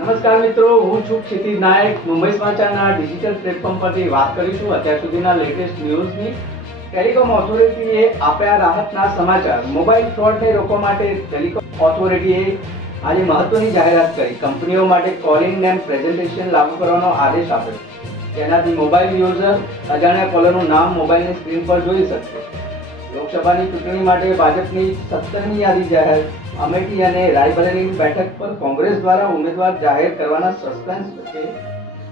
નમસ્કાર મિત્રો, હું છું ક્ષિતિજ નાયક. મુંબઈ સમાચારના ડિજિટલ પ્લેટફોર્મ પરથી વાત કરીશું અત્યાર સુધીના લેટેસ્ટ ન્યૂઝની ટેલિકોમ ઓથોરિટીએ આપ્યા રાહતના સમાચાર. મોબાઈલ ફ્રોડને રોકવા માટે ટેલિકોમ ઓથોરિટીએ આજે મહત્વની જાહેરાત કરી. કંપનીઓ માટે કોલિંગ નેમ પ્રેઝન્ટેશન લાગુ કરવાનો આદેશ આપ્યો. તેનાથી મોબાઈલ યુઝર અજાણ્યા કોલરનું નામ મોબાઈલની સ્ક્રીન પર જોઈ શકશે. લોકસભાની ચૂંટણી માટે ભાજપની સત્તરની યાદી જાહેર. અમેઠી અને રાયબરેલીની બેઠક પર કોંગ્રેસ દ્વારા ઉમેદવાર જાહેર કરવાના સસ્પેન્સ વચ્ચે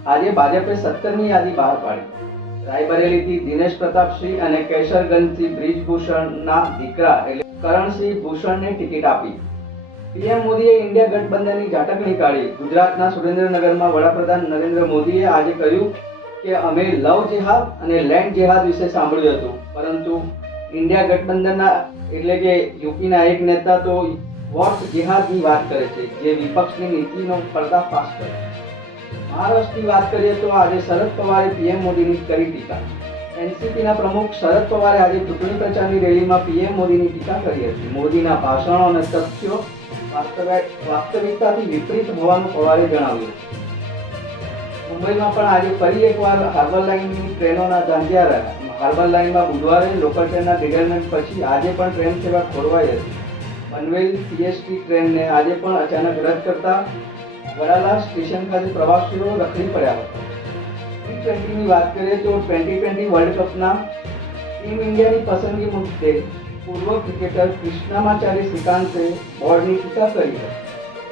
આજે ભાજપે સત્તરની યાદી બહાર પાડી. રાયબરેલીથી દિનેશ પ્રતાપસિંહ અને કેશરગંજથી બ્રિજભૂષણના દીકરા એટલે કરણસિંહ ભૂષણને ટિકિટ આપી. પીએમ મોદીએ ઇન્ડિયા ગઠબંધનની ઝાટકણી કાઢી ગુજરાતના સુરેન્દ્રનગરમાં વડાપ્રધાન નરેન્દ્ર મોદીએ આજે કહ્યું કે અમે લવ જેહાદ અને લેન્ડ જેહાદ વિશે સાંભળ્યું હતું. પરંતુ ઇન્ડિયા ગઠબંધનના એટલે કે યુપીના એક નેતા તો વોટ જેહાદની વાત કરે છે, જે વિપક્ષની નીતિનો પર્દાફાશ કરે મહારાષ્ટ્રની વાત કરીએ તો આજે શરદ પવારે પીએમ મોદીની કરી ટીકા. એનસીપીના પ્રમુખ શરદ પવારે આજે ચૂંટણી પ્રચારની રેલીમાં પીએમ મોદીની ટીકા કરી હતી. મોદીના ભાષણો અને તથ્યો વાસ્તવિક વાસ્તવિકતાથી વિપરીત હોવાનું પવારે જણાવ્યું મુંબઈમાં પણ આજે ફરી એકવાર હાર્બર લાઇનની ટ્રેનોના ધાંધિયા હાર્બર લાઇનમાં બુધવારે લોકલ ટ્રેનના ડિટેલમેન્ટ પછી આજે પણ ટ્રેન સેવા ખોરવાઈ હતી. પનવેલ સીએસટી ટ્રેનને આજે પણ અચાનક રદ કરતા વડાલા સ્ટેશન ખાતે પ્રવાસીઓ રખડી પડ્યા હતા. ટી ટ્વેન્ટીની વાત કરીએ તો ટ્વેન્ટી ટ્વેન્ટી વર્લ્ડ કપના ટીમ ઇન્ડિયાની પસંદગી મુદ્દે પૂર્વ ક્રિકેટર કૃષ્ણામાચાર્ય શ્રીકાંતે બોર્ડની ટીકા કરી હતી.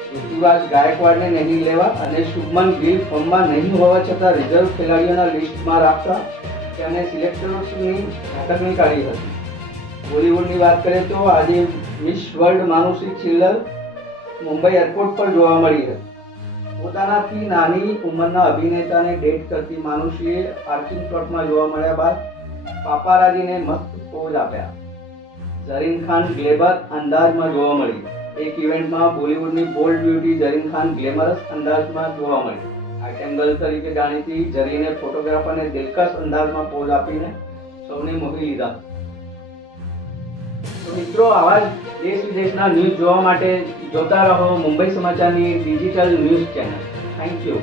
ઋતુરાજ ગાયકવાડને નહીં લેવા અને શુભમન ગિલ ફોર્મમાં નહીં હોવા છતાં રિઝર્વ ખેલાડીઓના લિસ્ટમાં રાખતા તેને સિલેક્ટર્સની ઝાટકણી કાઢી હતી. બોલિવૂડની વાત કરીએ તો આજે Miss World Manushi Chhillar Mumbai airport પર જોવા મળી હતી પોતાનાથી નાની ઉંમરના અભિનેતાને ડેટ કરતી માનુષીએ પાર્કિંગ પ્લોટમાં જોવા મળ્યા બાદ પાપારાજીને મસ્ત પોઝ આપ્યા. ઝરીન ખાન ગ્લેબર અંદાજમાં જોવા મળી. એક ઇવેન્ટમાં બોલિવૂડની bold beauty Zareen Khan glamorous અંદાજમાં જોવા મળી આઇટમ એંગલ તરીકે જાણીતી જરીને ફોટોગ્રાફરને દિલકશ અંદાજમાં પોઝ આપીને સૌને મોહી લીધા. તો મિત્રો, આવા જ દેશ વિદેશના ન્યૂઝ જોવા માટે જોતા રહો મુંબઈ સમાચારની digital news channel thank you